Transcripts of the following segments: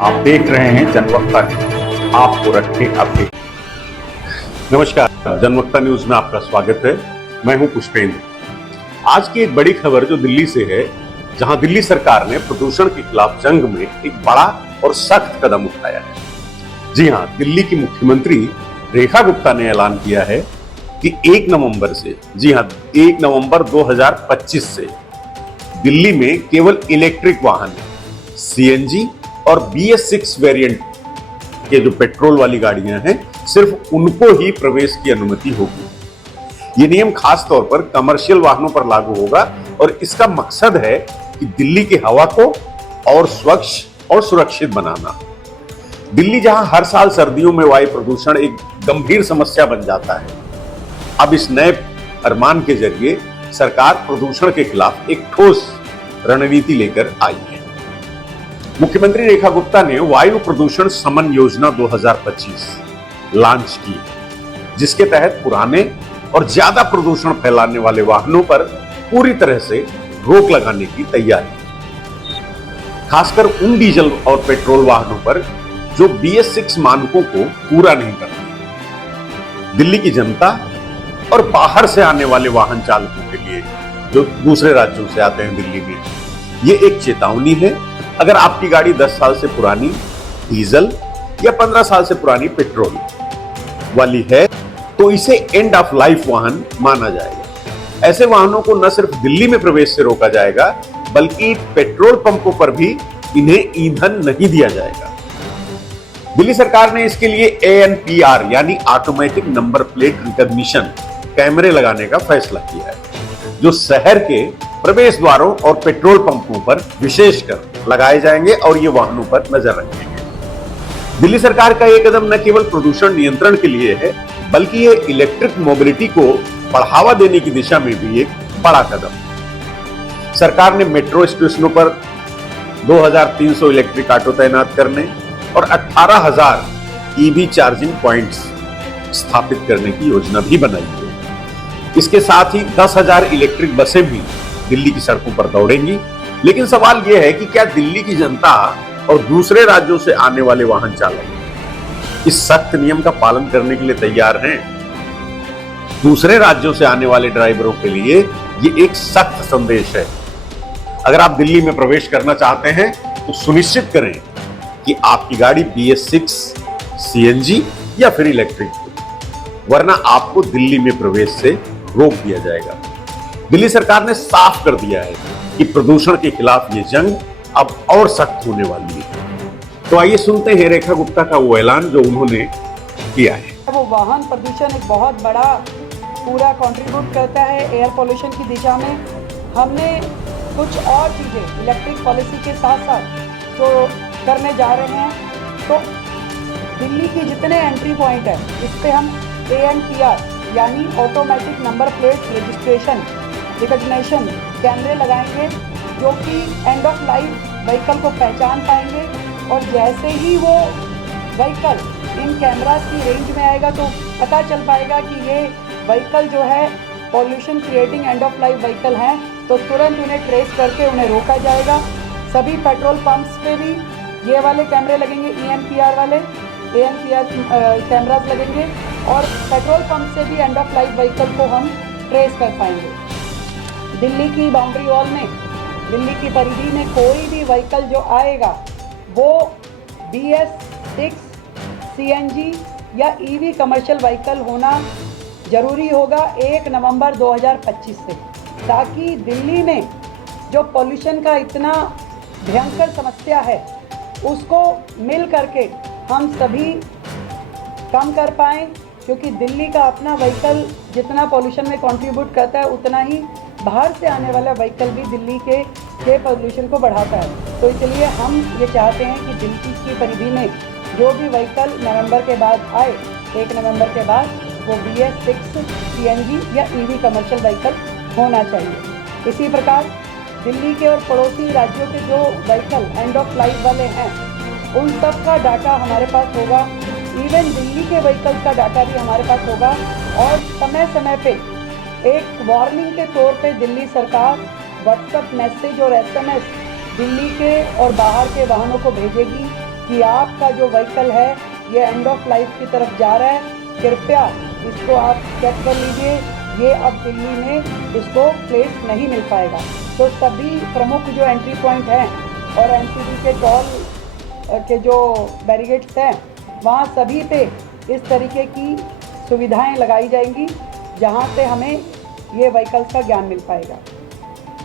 आप देख रहे हैं जनवक्ता न्यूज, आपको रखे अपडेट। नमस्कार, जनवक्ता न्यूज में आपका स्वागत है। मैं हूं पुष्पेंद्र। आज की एक बड़ी खबर जो दिल्ली से है, जहां दिल्ली सरकार ने प्रदूषण के खिलाफ जंग में एक बड़ा और सख्त कदम उठाया है। जी हां, दिल्ली की मुख्यमंत्री रेखा गुप्ता ने ऐलान किया है कि 1 नवंबर से, जी हां 1 नवंबर 2025 से दिल्ली में केवल इलेक्ट्रिक वाहन, सीएनजी और BS6 वेरिएंट के जो पेट्रोल वाली गाड़ियां हैं, सिर्फ उनको ही प्रवेश की अनुमति होगी। ये नियम खास तौर पर कमर्शियल वाहनों पर लागू होगा और इसका मकसद है कि दिल्ली की हवा को और स्वच्छ और सुरक्षित बनाना। दिल्ली जहां हर साल सर्दियों में वायु प्रदूषण एक गंभीर समस्या बन जाता है, अब इस नए फरमान के जरिए सरकार प्रदूषण के खिलाफ एक ठोस रणनीति लेकर आई है। मुख्यमंत्री रेखा गुप्ता ने वायु प्रदूषण समन योजना 2025 लॉन्च की, जिसके तहत पुराने और ज्यादा प्रदूषण फैलाने वाले वाहनों पर पूरी तरह से रोक लगाने की तैयारी, खासकर उन डीजल और पेट्रोल वाहनों पर जो BS6 मानकों को पूरा नहीं करते। दिल्ली की जनता और बाहर से आने वाले वाहन चालकों के लिए, जो दूसरे राज्यों से आते हैं दिल्ली में, ये एक चेतावनी है। अगर आपकी गाड़ी 10 साल से पुरानी डीजल या 15 साल से पुरानी पेट्रोल वाली है, तो इसे एंड ऑफ लाइफ वाहन माना जाएगा। ऐसे वाहनों को न सिर्फ दिल्ली में प्रवेश से रोका जाएगा, बल्कि पेट्रोल पंपों पर भी इन्हें ईंधन नहीं दिया जाएगा। दिल्ली सरकार ने इसके लिए ANPR यानी ऑटोमेटिक नंबर प्लेट रिकॉग्निशन कैमरे लगाने का फैसला किया है, जो शहर के प्रवेश द्वारों और पेट्रोल पंपों पर विशेषकर लगाए जाएंगे और ये वाहनों पर नजर रखेंगे। दिल्ली सरकार का यह कदम न केवल प्रदूषण नियंत्रण के लिए है, बल्कि ये इलेक्ट्रिक मोबिलिटी को बढ़ावा देने की दिशा में भी एक बड़ा कदम। सरकार ने मेट्रो स्टेशनों पर 2300 इलेक्ट्रिक ऑटो तैनात करने और 18,000 EV चार्जिंग पॉइंट्स स्थापित करने की योजना भी बनाई है। इसके साथ ही 10,000 इलेक्ट्रिक बसें भी दिल्ली की सड़कों पर दौड़ेंगी। लेकिन सवाल यह है कि क्या दिल्ली की जनता और दूसरे राज्यों से आने वाले वाहन चालक इस सख्त नियम का पालन करने के लिए तैयार हैं? दूसरे राज्यों से आने वाले ड्राइवरों के लिए ये एक सख्त संदेश है। अगर आप दिल्ली में प्रवेश करना चाहते हैं तो सुनिश्चित करें कि आपकी गाड़ी BS6, CNG या फिर इलेक्ट्रिक हो, वरना आपको दिल्ली में प्रवेश से रोक दिया जाएगा। दिल्ली सरकार ने साफ कर दिया है कि प्रदूषण के खिलाफ ये जंग अब और सख्त होने वाली है। तो आइए सुनते हैं रेखा गुप्ता का वो ऐलान जो उन्होंने किया है। वो वाहन प्रदूषण एक बहुत बड़ा पूरा कंट्रीब्यूट करता है एयर पोल्यूशन की दिशा में। हमने कुछ और चीज़ें इलेक्ट्रिक पॉलिसी के साथ साथ जो करने जा रहे हैं, तो दिल्ली की जितने एंट्री पॉइंट है, इस पर हम ANPR यानी automatic number plate registration recognition कैमरे लगाएंगे, जो कि एंड ऑफ लाइफ व्हीकल को पहचान पाएंगे। और जैसे ही वो व्हीकल इन कैमरास की रेंज में आएगा, तो पता चल पाएगा कि ये व्हीकल जो है pollution creating end of life vehicle हैं, तो तुरंत उन्हें ट्रेस करके उन्हें रोका जाएगा। सभी पेट्रोल पंप्स पे भी ये वाले कैमरे लगेंगे, ANPR वाले ANPR कैमरास लगेंगे, और पेट्रोल पंप से भी एंड ऑफ लाइफ व्हीकल को हम ट्रेस कर पाएंगे। दिल्ली की बाउंड्री वॉल में, दिल्ली की परिधि में कोई भी व्हीकल जो आएगा वो BS6, CNG या EV कमर्शियल व्हीकल होना जरूरी होगा 1 नवंबर 2025 से, ताकि दिल्ली में जो पॉल्यूशन का इतना भयंकर समस्या है, उसको मिल करके हम सभी कम कर पाएँ। क्योंकि दिल्ली का अपना व्हीकल जितना पॉल्यूशन में कंट्रीब्यूट करता है, उतना ही बाहर से आने वाला व्हीकल भी दिल्ली के पॉल्यूशन को बढ़ाता है। तो इसलिए हम ये चाहते हैं कि दिल्ली की परिधि में जो भी व्हीकल नवंबर के बाद आए, 1 नवंबर के बाद, वो BS6, CNG या EV कमर्शियल व्हीकल होना चाहिए। इसी प्रकार दिल्ली के और पड़ोसी राज्यों के जो व्हीकल एंड ऑफ लाइफ वाले हैं, उन सब का डाटा हमारे पास होगा। इवन दिल्ली के व्हीकल्स का डाटा भी हमारे पास होगा, और समय समय पे एक वार्निंग के तौर पे दिल्ली सरकार व्हाट्सएप मैसेज और SMS दिल्ली के और बाहर के वाहनों को भेजेगी कि आपका जो व्हीकल है ये एंड ऑफ लाइफ की तरफ जा रहा है, कृपया इसको आप चेक कर लीजिए। ये अब दिल्ली में इसको प्लेस नहीं मिल पाएगा। तो सभी प्रमुख जो एंट्री पॉइंट हैं और एमसीडी के टोल के जो बैरिकेड्स हैं वहाँ सभी पे इस तरीके की सुविधाएं लगाई जाएंगी जहाँ से हमें ये व्हीकल्स का ज्ञान मिल पाएगा।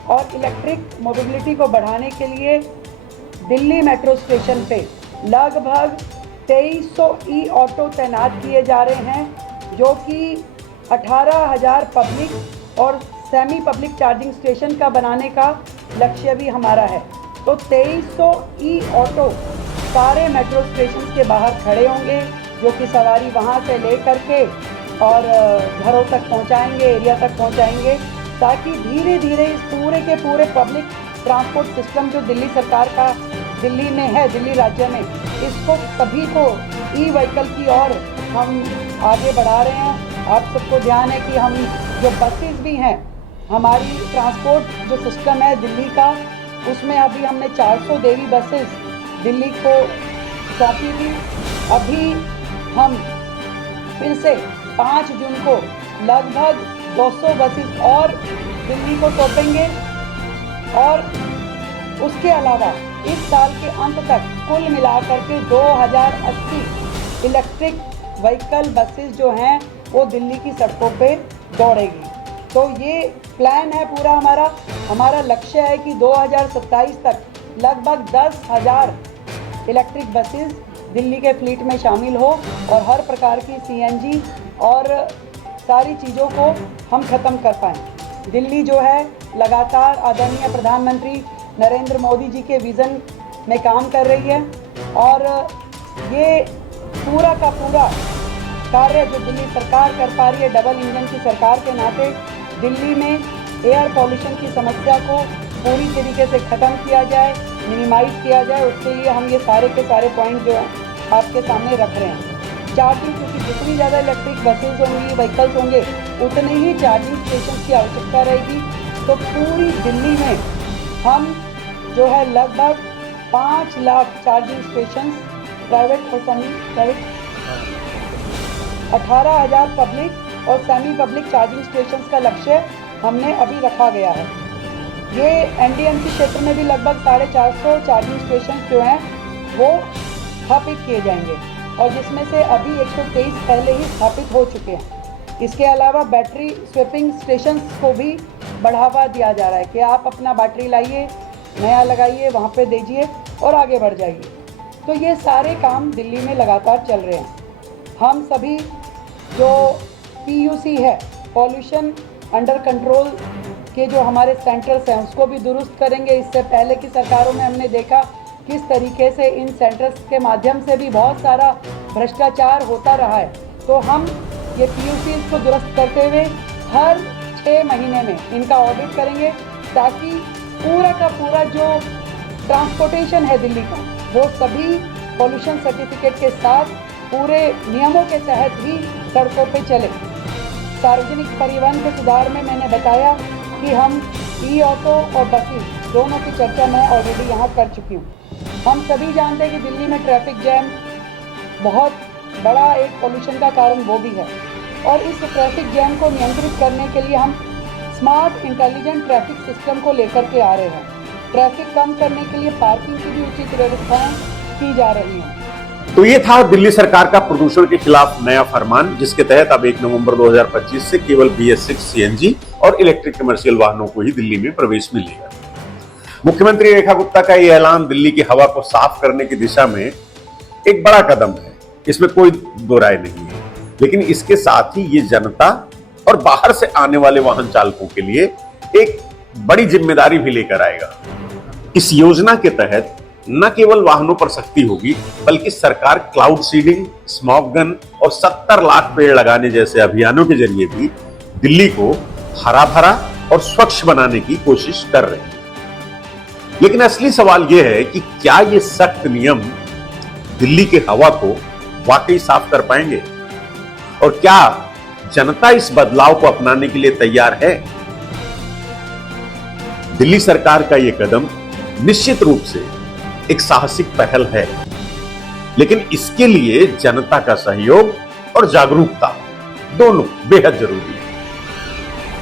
और इलेक्ट्रिक मोबिलिटी को बढ़ाने के लिए दिल्ली मेट्रो स्टेशन पे लगभग 2300 ई ऑटो तैनात किए जा रहे हैं, जो कि 18,000 पब्लिक और सेमी पब्लिक चार्जिंग स्टेशन का बनाने का लक्ष्य भी हमारा है। तो 2300 ई ऑटो सारे मेट्रो स्टेशन के बाहर खड़े होंगे, जो कि सवारी वहाँ से ले करके और घरों तक पहुँचाएंगे, एरिया तक पहुँचाएंगे, ताकि धीरे धीरे इस पूरे के पूरे पब्लिक ट्रांसपोर्ट सिस्टम जो दिल्ली सरकार का दिल्ली में है, दिल्ली राज्य में, इसको सभी को ई व्हीकल की ओर हम आगे बढ़ा रहे हैं। आप सबको ध्यान है कि हम जो बसेस भी हैं, हमारी ट्रांसपोर्ट जो सिस्टम है दिल्ली का, उसमें अभी हमने 400 देवी बसेस दिल्ली को सौंपी थी। अभी हम फिर से 5 जून को लगभग 200 बसेस और दिल्ली को सौंपेंगे और उसके अलावा इस साल के अंत तक कुल मिलाकर के 2080 इलेक्ट्रिक व्हीकल बसेस जो हैं वो दिल्ली की सड़कों पे दौड़ेगी। तो ये प्लान है पूरा हमारा लक्ष्य है कि 2027 तक लगभग 10,000 इलेक्ट्रिक बसेस दिल्ली के फ्लीट में शामिल हो और हर प्रकार की सीएनजी और सारी चीज़ों को हम ख़त्म कर पाएँ। दिल्ली जो है लगातार आदरणीय प्रधानमंत्री नरेंद्र मोदी जी के विज़न में काम कर रही है और ये पूरा का पूरा कार्य जो दिल्ली सरकार कर पा रही है, डबल इंजन की सरकार के नाते दिल्ली में एयर पॉल्यूशन की समस्या को पूरी तरीके से ख़त्म किया जाए, मिनिमाइज किया जाए। उसके लिए हम ये सारे के सारे पॉइंट जो हैं आपके सामने रख रहे हैं। चार्जिंग, क्योंकि जितनी ज़्यादा इलेक्ट्रिक बसेज होंगी, व्हीकल्स होंगे, उतने ही चार्जिंग स्टेशन की आवश्यकता रहेगी। तो पूरी दिल्ली में हम जो है लगभग 5 लाख चार्जिंग स्टेशन प्राइवेट और सेमी प्राइवेट, 18,000 पब्लिक और सेमी पब्लिक चार्जिंग स्टेशन का लक्ष्य हमने अभी रखा गया है। ये एनडीएमसी क्षेत्र में भी लगभग 450 चार्जिंग स्टेशन जो हैं वो स्थापित किए जाएंगे और जिसमें से अभी 123 पहले ही स्थापित हो चुके हैं। इसके अलावा बैटरी स्वेपिंग स्टेशन को भी बढ़ावा दिया जा रहा है कि आप अपना बैटरी लाइए, नया लगाइए, वहाँ पे दीजिए और आगे बढ़ जाइए। तो ये सारे काम दिल्ली में लगातार चल रहे हैं। हम सभी जो PUC है, पॉल्यूशन अंडर कंट्रोल के जो हमारे सेंटर्स हैं उसको भी दुरुस्त करेंगे। इससे पहले की सरकारों में हमने देखा किस तरीके से इन सेंटर्स के माध्यम से भी बहुत सारा भ्रष्टाचार होता रहा है। तो हम ये PUCs को दुरुस्त करते हुए हर 6 महीने में इनका ऑडिट करेंगे, ताकि पूरा का पूरा जो ट्रांसपोर्टेशन है दिल्ली का वो सभी पॉल्यूशन सर्टिफिकेट के साथ पूरे नियमों के तहत ही सड़कों पे चले। सार्वजनिक परिवहन के सुधार में मैंने बताया कि हम ई ऑटो और बसेस दोनों की चर्चा मैं ऑलरेडी यहाँ कर चुकी हूँ। हम सभी जानते हैं कि दिल्ली में ट्रैफिक जैम बहुत बड़ा एक पॉल्यूशन का कारण वो भी है और इस ट्रैफिक जैम को नियंत्रित करने के लिए हम स्मार्ट इंटेलिजेंट ट्रैफिक सिस्टम को लेकर के आ रहे हैं। ट्रैफिक कम करने के लिए पार्किंग की भी उचित व्यवस्थाएं की जा रही हैं। तो ये था दिल्ली सरकार का प्रदूषण के खिलाफ नया फरमान, जिसके तहत अब 1 नवंबर 2025 से केवल BS6 CNG और इलेक्ट्रिक कमर्शियल वाहनों को ही दिल्ली में प्रवेश मिलेगा। मुख्यमंत्री रेखा गुप्ता का यह ऐलान दिल्ली की हवा को साफ करने की दिशा में एक बड़ा कदम है, इसमें कोई दो राय नहीं है। लेकिन इसके साथ ही ये जनता और बाहर से आने वाले वाहन चालकों के लिए एक बड़ी जिम्मेदारी भी लेकर आएगा। इस योजना के तहत न केवल वाहनों पर सख्ती होगी, बल्कि सरकार क्लाउड सीडिंग, स्मॉग गन और 70 लाख पेड़ लगाने जैसे अभियानों के जरिए भी दिल्ली को हरा भरा और स्वच्छ बनाने की कोशिश कर रही है। लेकिन असली सवाल यह है कि क्या ये सख्त नियम दिल्ली की हवा को वाकई साफ कर पाएंगे और क्या जनता इस बदलाव को अपनाने के लिए तैयार है? दिल्ली सरकार का यह कदम निश्चित रूप से एक साहसिक पहल है, लेकिन इसके लिए जनता का सहयोग और जागरूकता दोनों बेहद जरूरी है।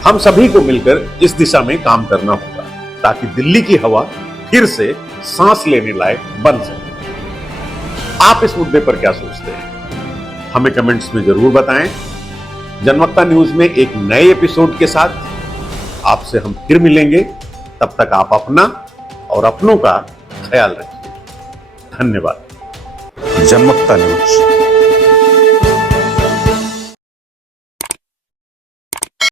हम सभी को मिलकर इस दिशा में काम करना होगा ताकि दिल्ली की हवा फिर से सांस लेने लायक बन सके। आप इस मुद्दे पर क्या सोचते हैं? हमें कमेंट्स में जरूर बताएं। जनवक्ता न्यूज में एक नए एपिसोड के साथ आपसे हम फिर मिलेंगे। तब तक आप अपना और अपनों का ख्याल रखिए। धन्यवाद। जनवक्ता न्यूज।